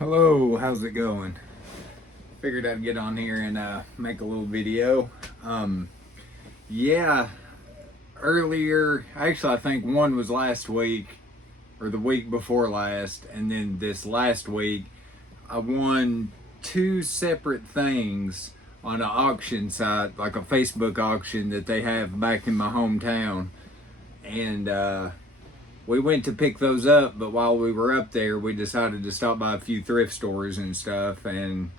Hello, how's it going? Figured I'd get on here and make a little video. Yeah, earlier, actually, I think one was last week or the week before last, and then this last week, I won two separate things on an auction site, like a Facebook auction that they have back in my hometown. And we went to pick those up, but while we were up there, we decided to stop by a few thrift stores and stuff, and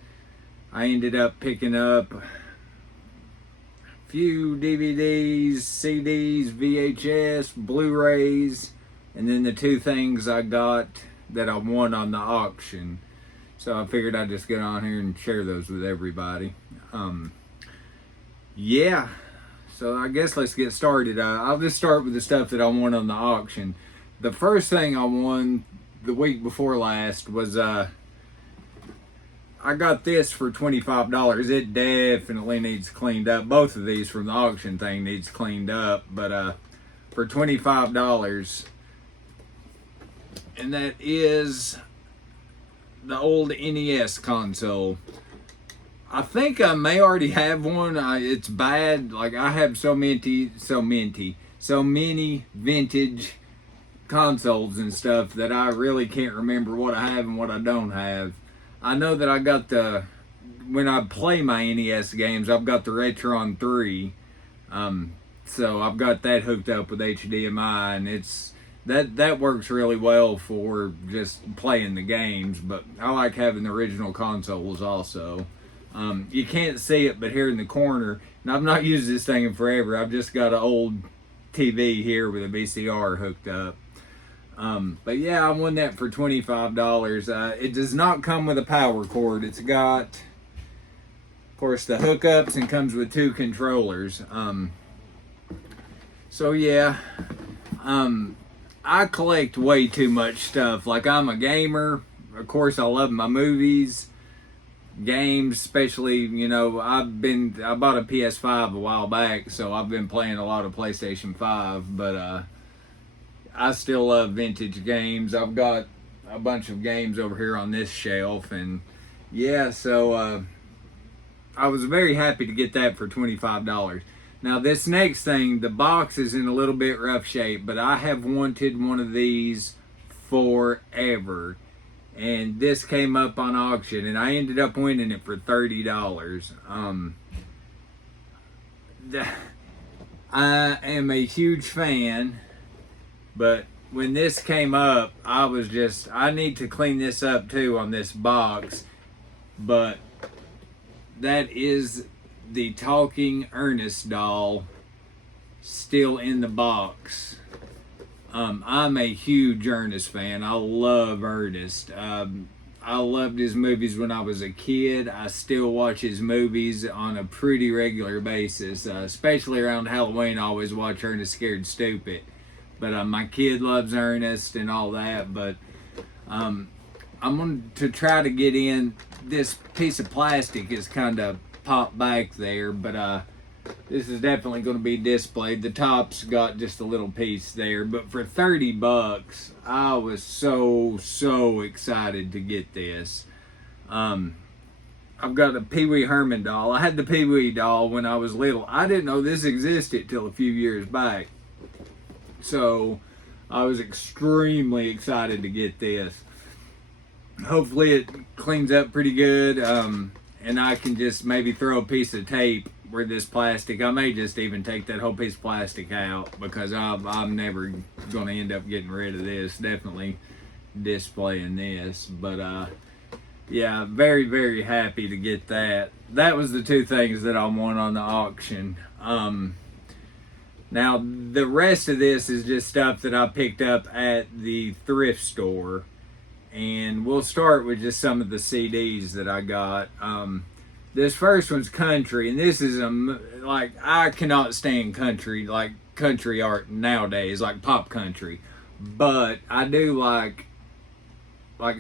I ended up picking up a few DVDs, CDs, VHS, Blu-rays, and then the two things I got that I won on the auction. So I figured I'd just get on here and share those with everybody. Yeah, so I guess let's get started. I'll just start with the stuff that I won on the auction. The first thing I won the week before last was I got this for $25. It definitely needs cleaned up. Both of these from the auction thing needs cleaned up, but for $25, and that is the old NES console. I think I may already have one. It's bad. Like, I have so many vintage consoles and stuff that I really can't remember what I have and what I don't have. I know that I got when I play my NES games, I've got the Retron 3. So I've got that hooked up with HDMI, and that works really well for just playing the games, but I like having the original consoles also. You can't see it, but here in the corner, and I've not used this thing in forever, I've just got an old TV here with a VCR hooked up. But yeah, I won that for $25. It does not come with a power cord. It's got, of course, the hookups, and comes with two controllers. So yeah, I collect way too much stuff. Like, I'm a gamer. Of course, I love my movies, games, especially, I bought a PS5 a while back, so I've been playing a lot of PlayStation 5, but I still love vintage games. I've got a bunch of games over here on this shelf, and yeah, so I was very happy to get that for $25. Now, this next thing, the box is in a little bit rough shape, but I have wanted one of these forever. And this came up on auction, and I ended up winning it for $30. I am a huge fan, but when this came up, I need to clean this up too on this box. But that is the talking Ernest doll still in the box. I'm a huge Ernest fan. I love Ernest. I loved his movies when I was a kid. I still watch his movies on a pretty regular basis, especially around Halloween. I always watch Ernest Scared Stupid. But my kid loves Ernest and all that. But I'm going to try to get in. This piece of plastic is kind of popped back there, but this is definitely going to be displayed. The top's got just a little piece there, but for $30, I was so excited to get this. I've got a Pee Wee Herman doll. I had the Pee Wee doll when I was little. I didn't know this existed till a few years back. So I was extremely excited to get this. Hopefully it cleans up pretty good, and I can just maybe throw a piece of tape where this plastic, I may just even take that whole piece of plastic out, because I'm never going to end up getting rid of this. Definitely displaying this. But yeah, very happy to get that. That was the two things that I won on the auction. Now, the rest of this is just stuff that I picked up at the thrift store. And we'll start with just some of the CDs that I got. This first one's country, and this is like, I cannot stand country art nowadays, like pop country. But I do like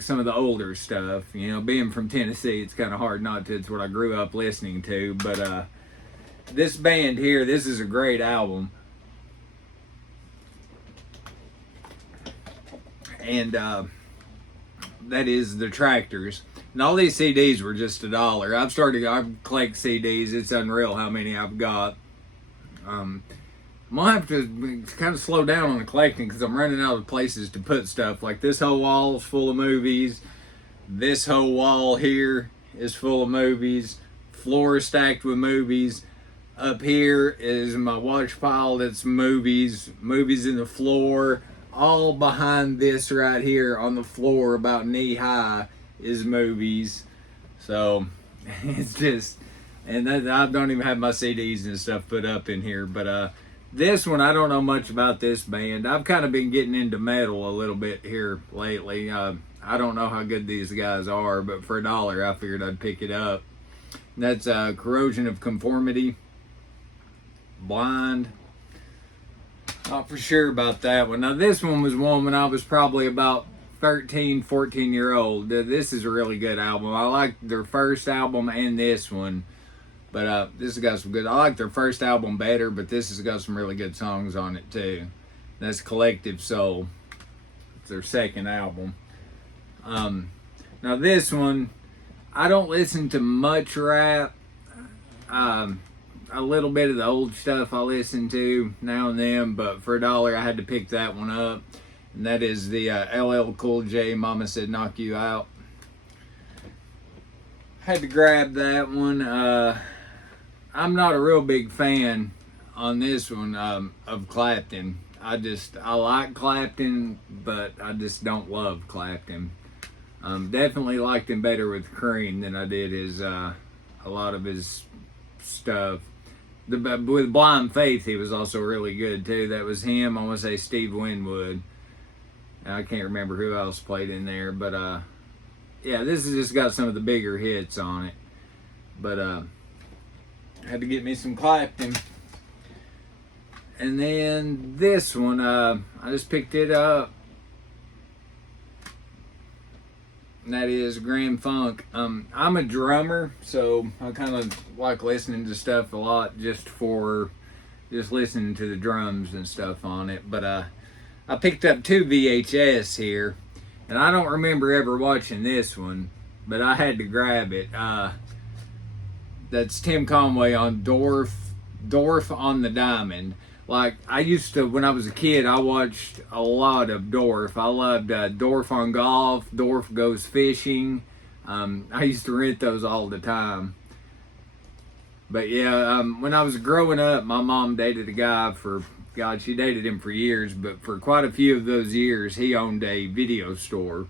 some of the older stuff. Being from Tennessee, it's kind of hard not to. It's what I grew up listening to. But this band here, this is a great album. And that is the Tractors. And all these CDs were just $1. I collect CDs. It's unreal how many I've got. I'm gonna have to kind of slow down on the collecting because I'm running out of places to put stuff. Like this whole wall is full of movies. This whole wall here is full of movies. Floor is stacked with movies. Up here is my watch pile that's movies in the floor. All behind this right here on the floor about knee high is movies. So it's just, and that, I don't even have my CDs and stuff put up in here. But this one, I don't know much about this band. I've kind of been getting into metal a little bit here lately. I don't know how good these guys are, but for $1 I figured I'd pick it up. And that's Corrosion of Conformity. Blind. Not for sure about that one. Now this one was one when I was probably about 13, 14 year old. This is a really good album. I like their first album and this one. But this has got some good. I like their first album better, but this has got some really good songs on it too. That's Collective Soul. It's their second album. Now this one, I don't listen to much rap. A little bit of the old stuff I listen to now and then, but for $1 I had to pick that one up. And that is the LL Cool J, Mama Said Knock You Out. Had to grab that one. I'm not a real big fan on this one of Clapton. I like Clapton, but I just don't love Clapton. Definitely liked him better with Cream than I did a lot of his stuff. With Blind Faith, he was also really good too. That was him. I want to say Steve Winwood. I can't remember who else played in there, but yeah, this has just got some of the bigger hits on it. But I had to get me some Clapton. And then this one, I just picked it up. And that is Grand Funk. I'm a drummer, so I kind of like listening to stuff a lot just listening to the drums and stuff on it. But I picked up 2 VHS here, and I don't remember ever watching this one, but I had to grab it. That's Tim Conway on Dorf on the Diamond. Like, I used to, when I was a kid, I watched a lot of Dorf. I loved Dorf on Golf, Dorf Goes Fishing. I used to rent those all the time. But yeah, when I was growing up, my mom dated a guy she dated him for years, but for quite a few of those years, he owned a video store.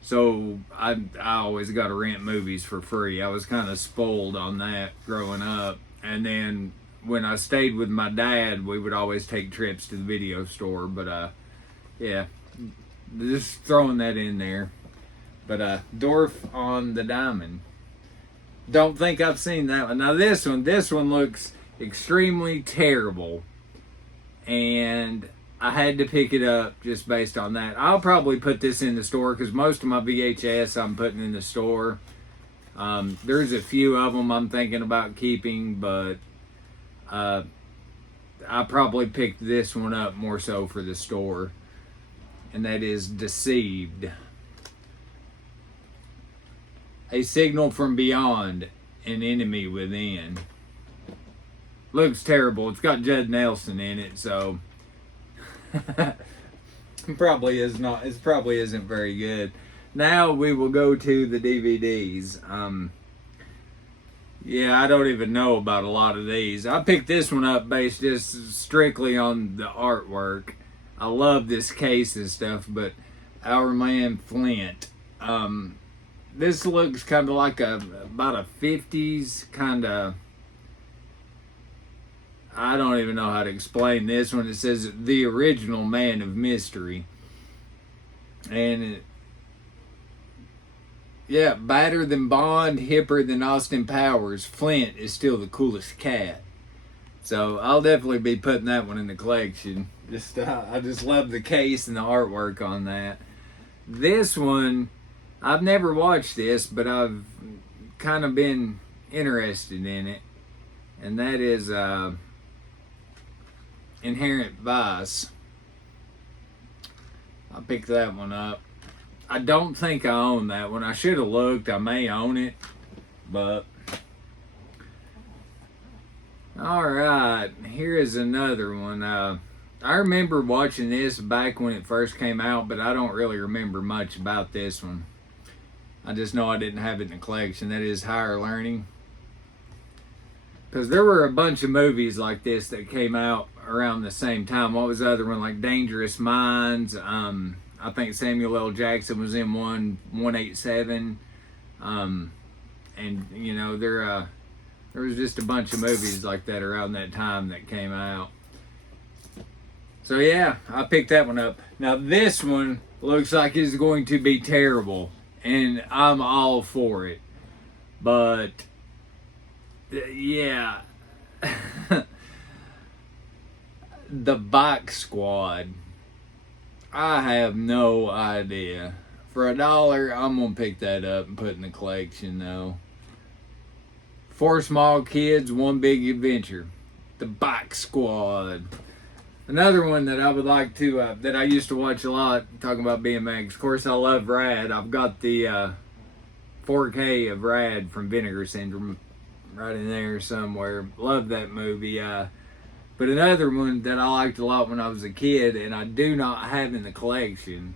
So I always got to rent movies for free. I was kind of spoiled on that growing up. And then when I stayed with my dad, we would always take trips to the video store. But yeah, just throwing that in there. But Dorf on the Diamond. Don't think I've seen that one. Now this one looks extremely terrible. And I had to pick it up just based on that. I'll probably put this in the store because most of my VHS I'm putting in the store. There's a few of them I'm thinking about keeping, but I probably picked this one up more so for the store, and that is Deceived. A Signal from Beyond, an Enemy Within. Looks terrible. It's got Judd Nelson in it, so it probably isn't very good. Now we will go to the DVDs. Yeah, I don't even know about a lot of these. I picked this one up based just strictly on the artwork. I love this case and stuff, but Our Man Flint. This looks kind of like about a 50s kind of. I don't even know how to explain this one. It says The Original Man of Mystery. And yeah, badder than Bond, hipper than Austin Powers, Flint is still the coolest cat. So I'll definitely be putting that one in the collection. I just love the case and the artwork on that. This one, I've never watched this, but I've kind of been interested in it. And that is Inherent Vice. I picked that one up. I don't think I own that one. I should have looked. I may own it, but all right. Here is another one. I remember watching this back when it first came out, but I don't really remember much about this one. I just know I didn't have it in the collection. That is Higher Learning. Because there were a bunch of movies like this that came out around the same time. What was the other one? Like Dangerous Minds. I think Samuel L. Jackson was in 187. And, you know, there was just a bunch of movies like that around that time that came out. So, yeah, I picked that one up. Now, this one looks like it's going to be terrible. And I'm all for it. But, yeah. The Bike Squad. I have no idea. For $1, I'm going to pick that up and put it in the collection, though. 4 small kids, 1 big adventure. The Bike Squad. Another one that I would like to, that I used to watch a lot, talking about BMX. Of course, I love Rad. I've got the 4K of Rad from Vinegar Syndrome right in there somewhere. Love that movie. But another one that I liked a lot when I was a kid, and I do not have in the collection,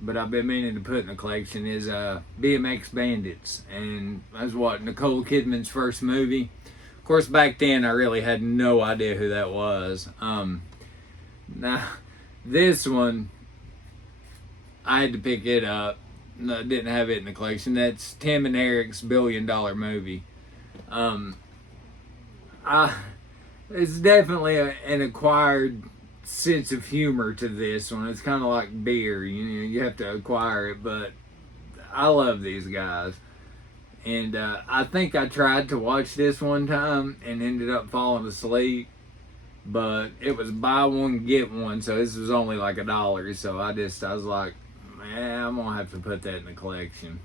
but I've been meaning to put in the collection, is BMX Bandits. And that's what, Nicole Kidman's first movie. Of course, back then, I really had no idea who that was. Now, this one, I had to pick it up. No, didn't have it in the collection. That's Tim and Eric's $1 billion movie. It's definitely an acquired sense of humor to this one. It's kind of like beer. You have to acquire it, but I love these guys. And I think I tried to watch this one time and ended up falling asleep. But it was buy one, get one, so this was only like $1. So I was like, man, I'm gonna have to put that in the collection.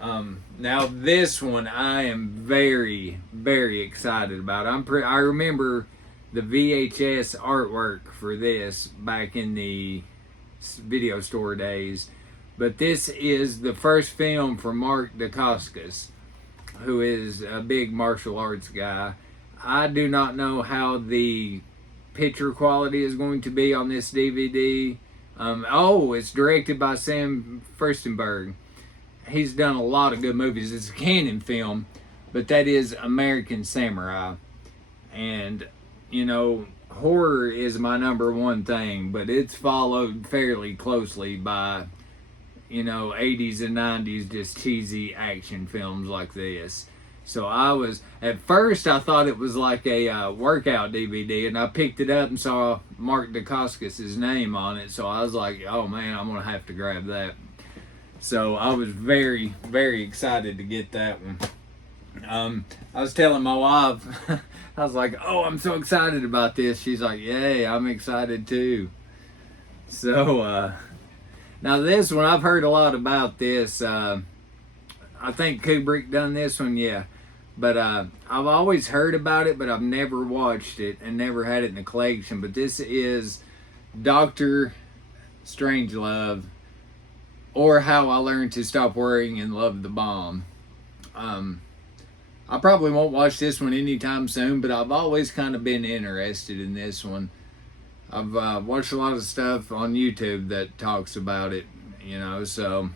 Now this one I am very, very excited about. I remember the VHS artwork for this back in the video store days. But this is the first film for Mark Dacascos, who is a big martial arts guy. I do not know how the picture quality is going to be on this DVD. It's directed by Sam Furstenberg. He's done a lot of good movies. It's a Canon film, but that is American Samurai. And, you know, horror is my #1 thing, but it's followed fairly closely by, you know, 80s and 90s just cheesy action films like this. So at first I thought it was like a workout DVD, and I picked it up and saw Mark Dacascos' name on it. So I was like, oh man, I'm going to have to grab that. So I was very, very excited to get that one. I was telling my wife, I was like, oh, I'm so excited about this. She's like, yay, I'm excited too. So, now this one, I've heard a lot about this. I think Kubrick done this one, yeah. But I've always heard about it, but I've never watched it and never had it in the collection. But this is Dr. Strangelove, or How I Learned to Stop Worrying and Love the Bomb. I probably won't watch this one anytime soon, but I've always kind of been interested in this one. I've watched a lot of stuff on YouTube that talks about it, you know, so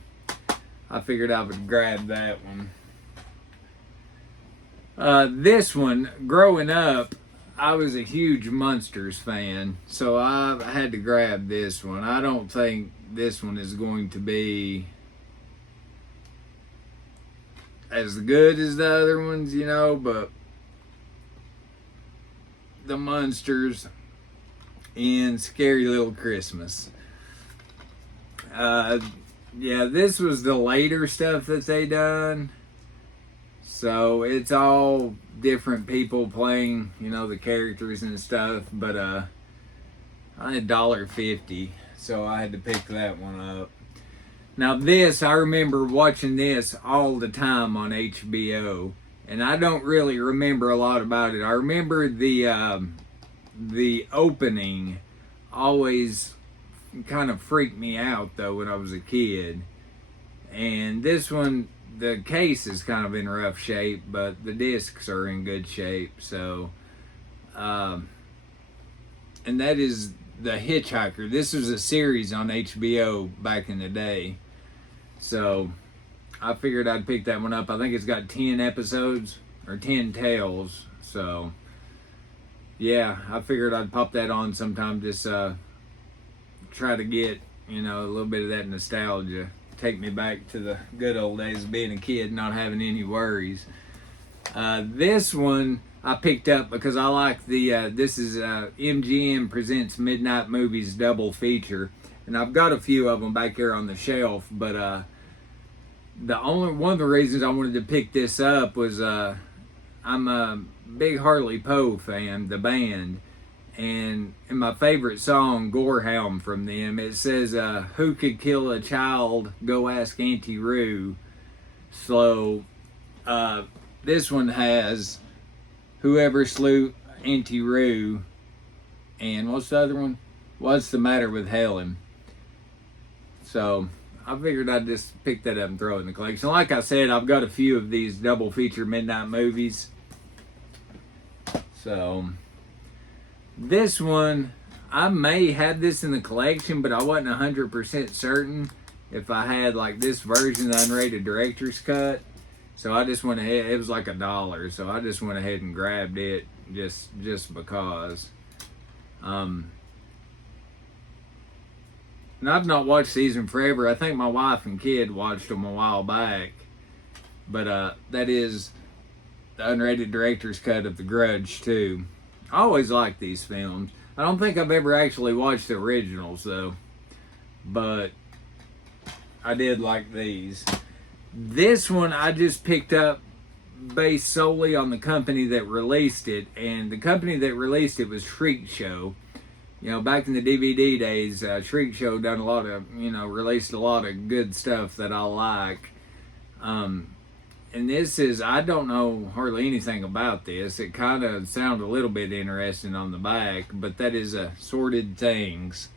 I figured I would grab that one. This one, growing up, I was a huge Munsters fan, so I had to grab this one. I don't think this one is going to be as good as the other ones, you know, but the Munsters in Scary Little Christmas. Yeah, this was the later stuff that they done. So it's all different people playing, you know, the characters and stuff. But I had $1.50, so I had to pick that one up. Now this, I remember watching this all the time on HBO, and I don't really remember a lot about it. I remember the opening always kind of freaked me out though when I was a kid. And this one, the case is kind of in rough shape, but the discs are in good shape. So, and that is The Hitchhiker. This was a series on HBO back in the day. So I figured I'd pick that one up. I think it's got 10 episodes or 10 tales. So yeah, I figured I'd pop that on sometime. Just try to get, you know, a little bit of that nostalgia. Take me back to the good old days of being a kid, not having any worries. This one I picked up because I like the, this is MGM Presents Midnight Movies double feature. And I've got a few of them back here on the shelf, but one of the reasons I wanted to pick this up was I'm a big Harley Poe fan, the band. And in my favorite song, Gorehound from them, it says, who could kill a child? Go ask Auntie Roo. So this one has whoever slew Auntie Roo. And what's the other one? What's the matter with Helen? So I figured I'd just pick that up and throw it in the collection. Like I said, I've got a few of these double feature midnight movies. So this one, I may have this in the collection, but I wasn't 100% certain if I had like this version, the unrated director's cut. So I just went ahead, it was like $1, so I just went ahead and grabbed it just because. And I've not watched these in forever. I think my wife and kid watched them a while back. But that is the unrated director's cut of The Grudge 2. I always like these films. I don't think I've ever actually watched the originals though, but I did like these. This one I just picked up based solely on the company that released it, and the company that released it was Shriek Show. You know, back in the DVD days, Shriek Show done a lot of, you know, released a lot of good stuff that I like. And this is, I don't know hardly anything about this. It kind of sounded a little bit interesting on the back, but that is Assorted Things.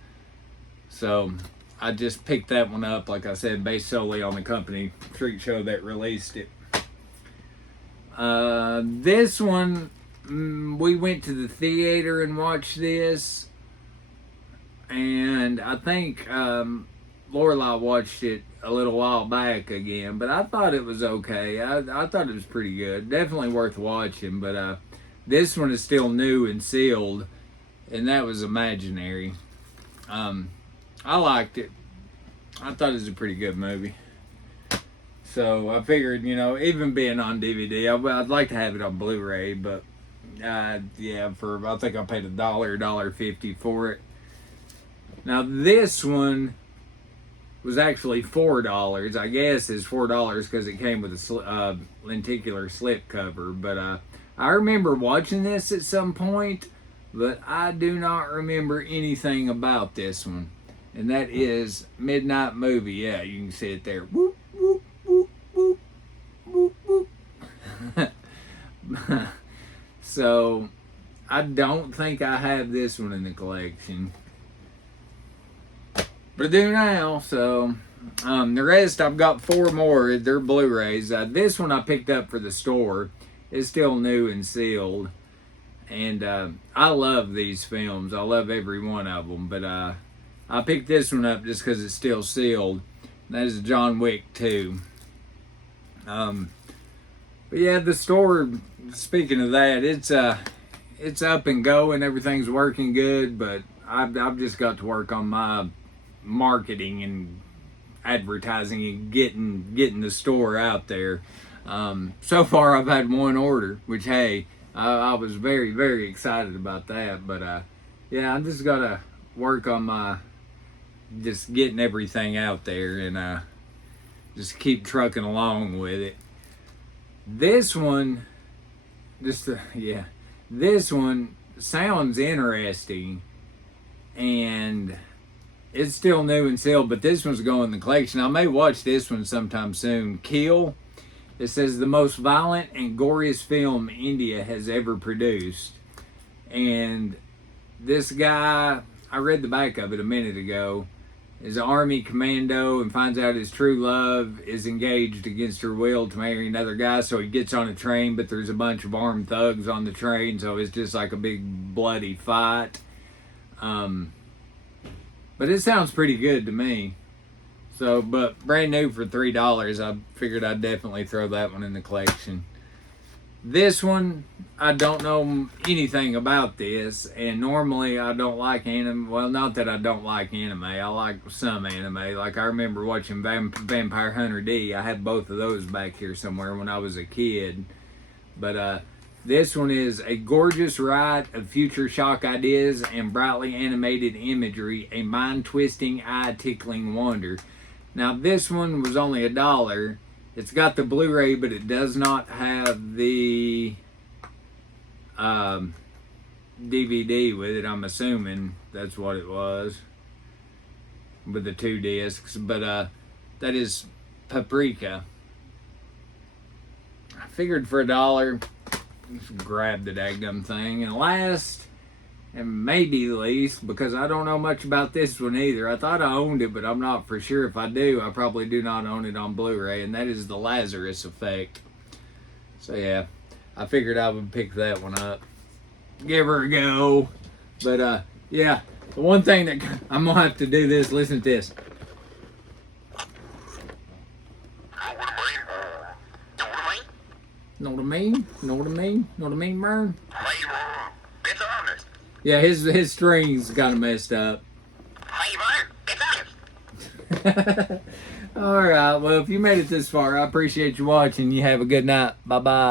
So I just picked that one up, like I said, based solely on the company Shriek Show that released it. This one, we went to the theater and watched this. And I think Lorelai watched it a little while back again, but I thought it was okay. I thought it was pretty good. Definitely worth watching, but this one is still new and sealed, and that was Imaginary. I liked it. I thought it was a pretty good movie. So I figured, you know, even being on DVD, I'd like to have it on Blu-ray, but yeah, I think I paid $1.50 for it. Now this one was actually $4. I guess it's $4 because it came with a lenticular slip cover. But I remember watching this at some point, but I do not remember anything about this one. And that is Midnight Movie. Yeah, you can see it there. Whoop, whoop, whoop, whoop, whoop, whoop. So I don't think I have this one in the collection. But I do now, so the rest I've got 4 more. They're Blu-rays. This one I picked up for the store. It's still new and sealed, and I love these films. I love every one of them. But I picked this one up just because it's still sealed. That is John Wick 2. But yeah, the store. Speaking of that, it's up and going. Everything's working good. But I've just got to work on my marketing and advertising and getting the store out there. So far I've had 1 order, which hey, I was very, very excited about that. But yeah, I just gotta work on my just getting everything out there and just keep trucking along with it. This one this one sounds interesting, and it's still new and sealed, but this one's going in the collection. I may watch this one sometime soon. Kill. It says the most violent and goriest film India has ever produced. And this guy, I read the back of it a minute ago, is an army commando and finds out his true love is engaged against her will to marry another guy. So he gets on a train, but there's a bunch of armed thugs on the train, so it's just like a big bloody fight. But it sounds pretty good to me. So, but brand new for $3, I figured I'd definitely throw that one in the collection. This one, I don't know anything about this, and normally I don't like anime. Well, not that I don't like anime. I like some anime. Like, I remember watching Vampire Hunter D. I had both of those back here somewhere when I was a kid. But this one is a gorgeous ride of future shock ideas and brightly animated imagery, a mind-twisting, eye-tickling wonder. Now, this one was only $1. It's got the Blu-ray, but it does not have the DVD with it. I'm assuming that's what it was, with the 2 discs. But that is Paprika. I figured for $1, just grab the daggum thing. And last, and maybe least, because I don't know much about this one either. I thought I owned it, but I'm not for sure. If I do, I probably do not own it on Blu-ray, and that is The Lazarus Effect. So yeah, I figured I would pick that one up. Give her a go. But yeah, the one thing that I'm gonna have to do this, listen to this. Know what I mean? Know what I mean? Know what I mean, Burn? Yeah, his string's kind of messed up. Alright, well, if you made it this far, I appreciate you watching. You have a good night. Bye-bye.